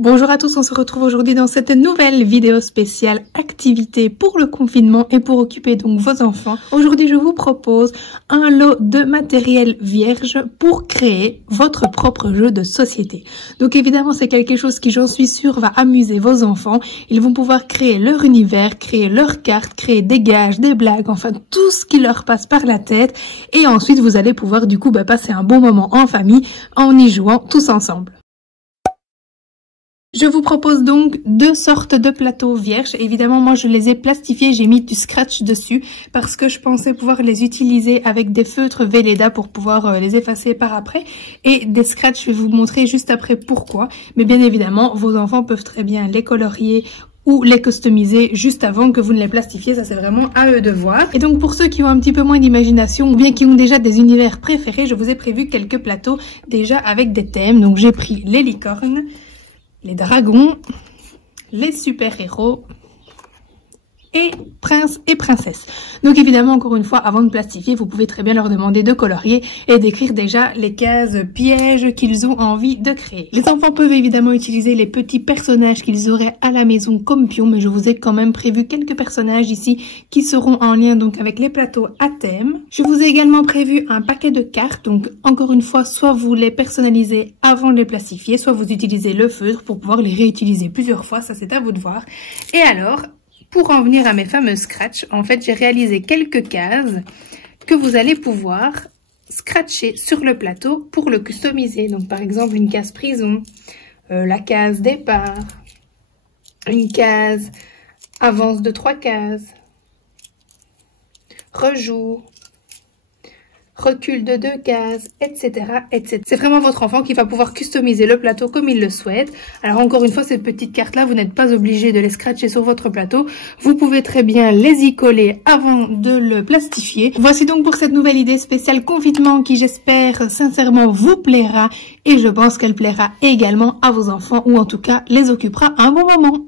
Bonjour à tous, on se retrouve aujourd'hui dans cette nouvelle vidéo spéciale activité pour le confinement et pour occuper donc vos enfants. Aujourd'hui, je vous propose un lot de matériel vierge pour créer votre propre jeu de société. Donc évidemment, c'est quelque chose qui, j'en suis sûre, va amuser vos enfants. Ils vont pouvoir créer leur univers, créer leurs cartes, créer des gages, des blagues, enfin tout ce qui leur passe par la tête. Et ensuite, vous allez pouvoir du coup passer un bon moment en famille en y jouant tous ensemble. Je vous propose donc deux sortes de plateaux vierges. Évidemment, moi je les ai plastifiés, j'ai mis du scratch dessus parce que je pensais pouvoir les utiliser avec des feutres Velleda pour pouvoir les effacer par après. Et des scratchs, je vais vous montrer juste après pourquoi. Mais bien évidemment, vos enfants peuvent très bien les colorier ou les customiser juste avant que vous ne les plastifiez, ça c'est vraiment à eux de voir. Et donc pour ceux qui ont un petit peu moins d'imagination ou bien qui ont déjà des univers préférés, je vous ai prévu quelques plateaux déjà avec des thèmes. Donc j'ai pris les licornes, les dragons, les super-héros et prince et princesse. Donc évidemment, encore une fois, avant de plastifier, vous pouvez très bien leur demander de colorier et d'écrire déjà les cases pièges qu'ils ont envie de créer. Les enfants peuvent évidemment utiliser les petits personnages qu'ils auraient à la maison comme pions, mais je vous ai quand même prévu quelques personnages ici qui seront en lien donc avec les plateaux à thème. Je vous ai également prévu un paquet de cartes, donc encore une fois, soit vous les personnalisez avant de les plastifier, soit vous utilisez le feutre pour pouvoir les réutiliser plusieurs fois, ça c'est à vous de voir. Et alors, pour en venir à mes fameux scratchs, en fait, j'ai réalisé quelques cases que vous allez pouvoir scratcher sur le plateau pour le customiser. Donc, par exemple, une case prison, la case départ, une case avance de 3 cases, rejoue, recul de 2 cases, etc., etc. C'est vraiment votre enfant qui va pouvoir customiser le plateau comme il le souhaite. Alors encore une fois, ces petites cartes-là, vous n'êtes pas obligé de les scratcher sur votre plateau. Vous pouvez très bien les y coller avant de le plastifier. Voici donc pour cette nouvelle idée spéciale confinement qui, j'espère, sincèrement vous plaira. Et je pense qu'elle plaira également à vos enfants ou en tout cas les occupera un bon moment.